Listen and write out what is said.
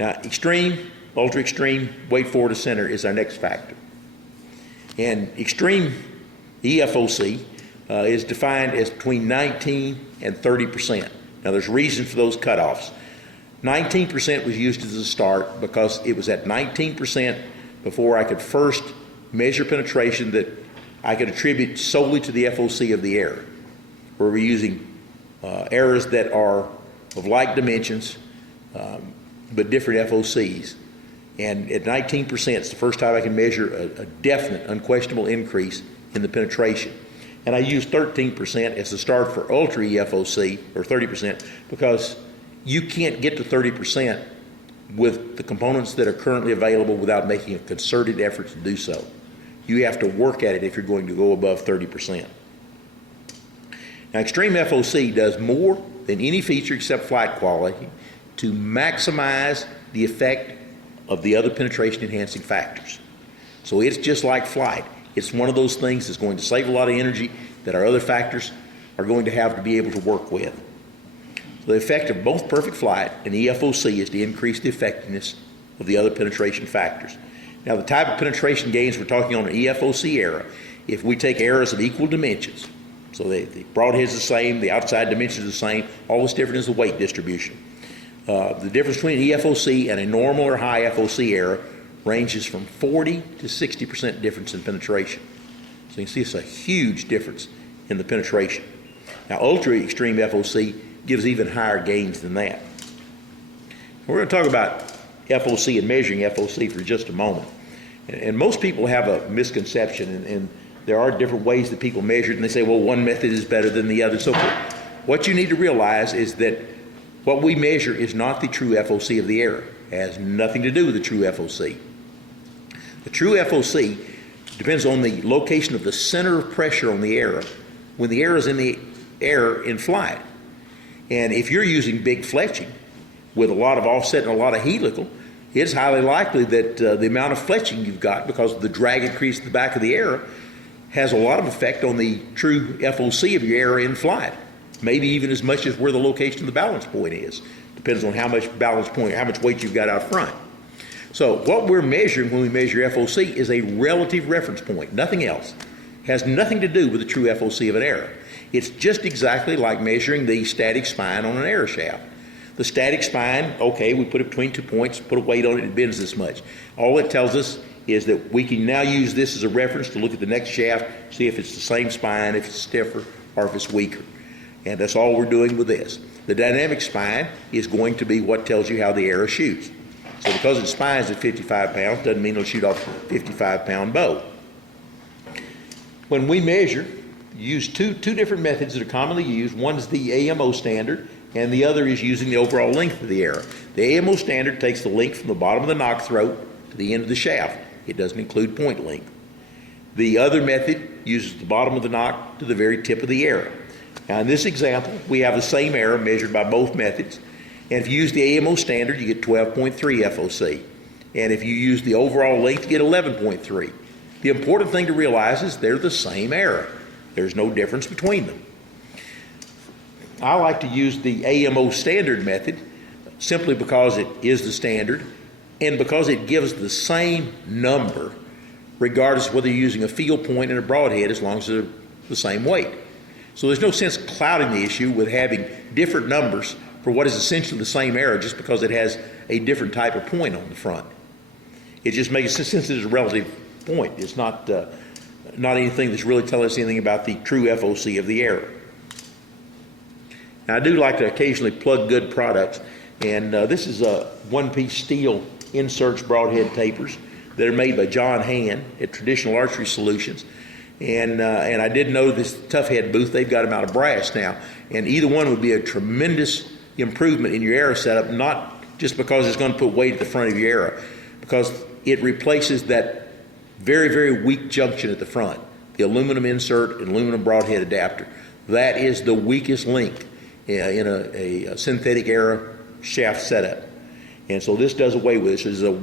Now, extreme, ultra extreme, weight forward to center is our next factor. And extreme EFOC is defined as between 19 and 30%. Now, there's reason for those cutoffs. 19% was used as a start because it was at 19% before I could first measure penetration that I could attribute solely to the FOC of the error, where we're using errors that are of like dimensions but different FOCs. And at 19%, it's the first time I can measure a definite, unquestionable increase in the penetration. And I use 13% as the start for ultra EFOC, or 30%, because you can't get to 30% with the components that are currently available without making a concerted effort to do so. You have to work at it if you're going to go above 30%. Now, extreme FOC does more than any feature except flight quality to maximize the effect of the other penetration enhancing factors. So it's just like flight. It's one of those things that's going to save a lot of energy that our other factors are going to have to be able to work with. So the effect of both perfect flight and EFOC is to increase the effectiveness of the other penetration factors. Now, the type of penetration gains we're talking on an EFOC error, if we take errors of equal dimensions, so the broadhead's the same, the outside dimension is the same, all that's different is the weight distribution. The difference between an EFOC and a normal or high FOC error ranges from 40 to 60% difference in penetration. So you can see it's a huge difference in the penetration. Now, ultra extreme FOC gives even higher gains than that. We're going to talk about FOC and measuring FOC for just a moment. And most people have a misconception, and there are different ways that people measure it, and they say, well, one method is better than the other, so forth. What you need to realize is that what we measure is not the true FOC of the error. It has nothing to do with the true FOC. The true FOC depends on the location of the center of pressure on the error when the error is in the air in flight. And if you're using big fletching with a lot of offset and a lot of helical, it's highly likely that the amount of fletching you've got, because of the drag increase at the back of the error, has a lot of effect on the true FOC of your error in flight. Maybe even as much as where the location of the balance point is. Depends on how much balance point, how much weight you've got out front. So what we're measuring when we measure FOC is a relative reference point, nothing else. Has nothing to do with the true FOC of an error. It's just exactly like measuring the static spine on an error shaft. The static spine, okay, we put it between 2 points, put a weight on it, it bends this much. All it tells us is that we can now use this as a reference to look at the next shaft, see if it's the same spine, if it's stiffer, or if it's weaker. And that's all we're doing with this. The dynamic spine is going to be what tells you how the arrow shoots. So because its spine is at 55 pounds, doesn't mean it'll shoot off a 55-pound bow. When we measure, use two different methods that are commonly used. One is the AMO standard, and the other is using the overall length of the arrow. The AMO standard takes the length from the bottom of the nock throat to the end of the shaft. It doesn't include point length. The other method uses the bottom of the nock to the very tip of the arrow. Now, in this example, we have the same error measured by both methods. And if you use the AMO standard, you get 12.3 FOC. And if you use the overall length, you get 11.3. The important thing to realize is they're the same error. There's no difference between them. I like to use the AMO standard method simply because it is the standard and because it gives the same number regardless of whether you're using a field point and a broadhead, as long as they're the same weight. So there's no sense clouding the issue with having different numbers for what is essentially the same error just because it has a different type of point on the front. It just makes sense since it's a relative point. It's not anything that's really telling us anything about the true FOC of the error. Now, I do like to occasionally plug good products, and this is a one-piece steel inserts broadhead tapers that are made by John Hand at Traditional Archery Solutions. And I did know this Tough Head booth, they've got them out of brass now. And either one would be a tremendous improvement in your arrow setup, not just because it's going to put weight at the front of your arrow, because it replaces that very, very weak junction at the front, the aluminum insert and aluminum broadhead adapter. That is the weakest link in a synthetic arrow shaft setup. And so this does away with this. This is a